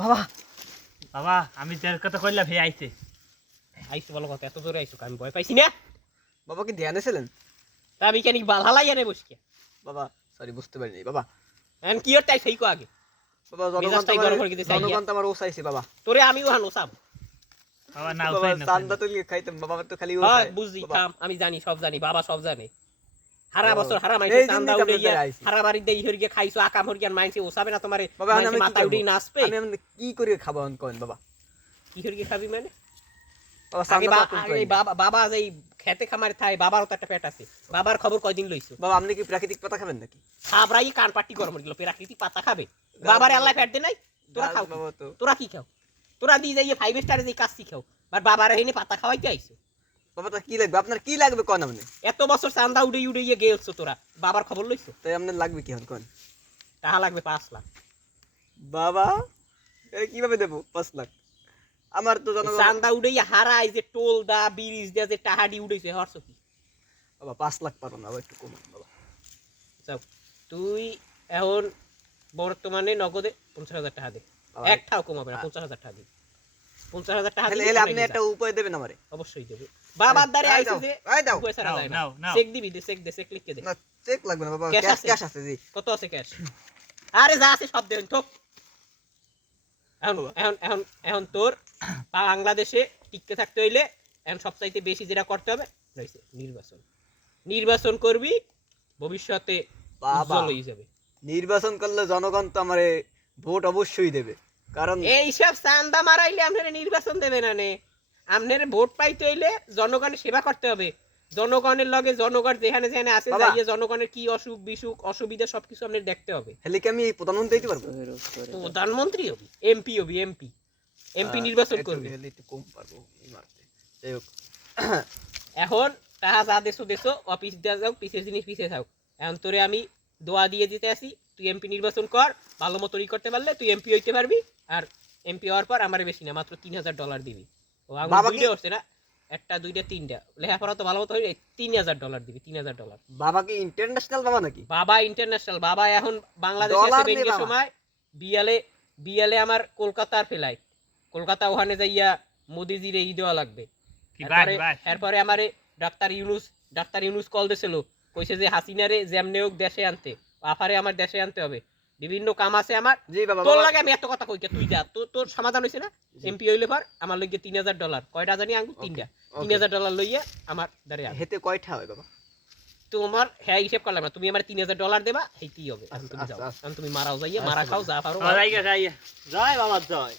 বাবা বাবা আমি যার কথা কইলা ভাই আইছে বলো কথা এত জোরে আইছো আমি ভয় পাইছি না বাবা কি ধ্যানে ছিলেন? তা আমি কেন বালহালাই এনে বসকে বাবা সরি বুঝতে পারিনি বাবা। এন কি ওর তাই সেইকো আগে বাবা মেজাজটাই গরম করে দিতে চাই জনগণ তো আমার ওসাইছে বাবা। তোরে আমিও হানো সাব বাবা নাও বাবা খাই না চান্দা তুলি খাইতাম বাবা তো খালি হ্যাঁ ওসাই বুঝি বাবা। থাম আমি জানি সব জানি বাবা সব জানে হারা বছর হারা এই মাইছে দিন চান্দা দিন উড়ে আপনাদের আইছি। হারা বাড়ি দেই হরিয়ে খাইছো আকাম হরিয়ান মাইছে ওসাবে না তোমারে বাবা আমি কি মাথা করবো? উড়ে নাচবে আমি এমনি কি করে খাবো কোন বাবা? কি হরিয়ে খাবি মানে বাবা আগে চান্দা তো আগে বাবা বাবা যেই খেতে খামারে থাই বাবারও তো একটা পেট আছে বাবার খবর কয়দিন লইছো বাবা আপনি কি প্রাকৃতিক পাতা খাবেন নাকি? খাবরাই কান পাটি গরম হয়ে গেল প্রাকৃতিক পাতা খাবে বাবার আল্লাহ পেট দে নাই তোরা খাও বাবা তো তোরা কি খাও তোরা দিয়ে যাইয়ে 5 স্টারে যেই কাচ্চি খাও আর বাবার হেনে পাতা খাওয়াইতে আইছো বাবা তো কি লাগবে আপনার কি লাগবে কোন আপনি? এত বছর চান্দা উড়ে উড়ে গেলছো তোরা বাবার খবর লইছো তাই আপনার লাগবে কি হন কোন? টাকা লাগবে 5 লাখ বাবা এ কিভাবে দেব 5 লাখ? আমার তো জনগণ চান্দা উড়ে হারাই যে টোল দা ব্রিজ দা যে টাহাডি উড়েছে হরছো কি বাবা 5 লাখ পারো না একটু কমান বাবা। যাও তুই এখন বর্তমানে নগদে 50,000 টাকা দে বাবা, একটাও কমাবে না 50,000 টাকা দে 50,000 টাকা তাহলে দিলে আপনি একটা উপায় দেবেন আমারে? অবশ্যই দেব বাবার দ্বারে এই আইছে দাও, যে এই দাও। পয়সা নাও, যায় না নাও, নাও। চেক দিবি দে চেক লিখে দে না চেক লাগবে না বাবা ক্যাশ ক্যাশ আছে? ক্যাশ আছে জি। কত আছে ক্যাশ আরে যা আছে সব দেন ঠোক এখন এখন এখন এখন তোর বাংলাদেশে টিকে থাকতে হইলে এখন সবচাইতে বেশি যেটা করতে হবে রয়েছে নির্বাচন করবি ভবিষ্যতে বাবা উজ্জ্বল হয়ে যাবে নির্বাচন করলে জনগণ তো আমারে ভোট অবশ্যই দেবে কারণ এইসব চান্দা মারাইলে আপনারা নির্বাচন দেবে না নে আপনার ভোট পাইতে হইলে জনগণের সেবা করতে হবে জনগণের লগে জনগণ যেখানে যেখানে আছে বাবা। যাইয়ে জনগণের কি অসুখ বিসুখ অসুবিধা সবকিছু আপনার দেখতে হবে হেলে কি আমি প্রধানমন্ত্রী হইতে পারবো? প্রধানমন্ত্রী হবি এমপি হবি এমপি নির্বাচন করবি হেলে একটু কম পারবো এই মারতে। যাই হোক এখন তাহা যা দেশো অফিস দেওয়া যাও পিছের জিনিস পিছিয়ে থাক এখন তোরে আমি দোয়া দিয়ে দিতে আসি তুই এমপি নির্বাচন কর ভালো মতো করতে পারলে তুই এমপি হইতে পারবি আর এমপি হওয়ার পর আমার বেশি না মাত্র $3,000 দিবি ও বাবা আঙুল কি- দুইটা হচ্ছে না একটা দুইটা তিনটা লেখাপড়া তো ভালো মতো হইলে $3,000 দিবি $3,000 বাবা কি ইন্টারন্যাশনাল বাবা নাকি? বাবা ইন্টারন্যাশনাল বাবা এখন বাংলাদেশে ডলার আছে নেই বেঙ্গে বাবা। সময় বিয়ালে আমার কলকাতার ফ্লাইট কলকাতা ওখানে যাইয়া মোদিজির এই দেওয়া লাগবে কি বাস বাস এরপরে আমারে ডাক্তার ইউনুস কল দিছিল কইছে যে হাসিনারে যেমনে হোক দেশে আনতে আফারে আমার দেশে আনতে হবে বিভিন্ন কাম আছে আমার জি বাবা তোর বাবা লাগে আমি এত কথা কইকে তুই যা তোর সমাধান হইছে না এমপি হইলে পর আমার লইগে $3,000 কয়টা জানি আঙ্গুল তিনটা okay. $3,000 লইয়া আমার দাঁড়ে আন হেতে কয়টা হয় বাবা? তোমার হ্যাঁ হিসাব করলাম না তুমি আমার $3,000 দেবা হেইতেই হবে এখন তুমি আচ্ছা, যাও আচ্ছা। এখন তুমি মারাও যাইয়া মারা খাও যা পারো যাই গে যাই জয় বাবা জয়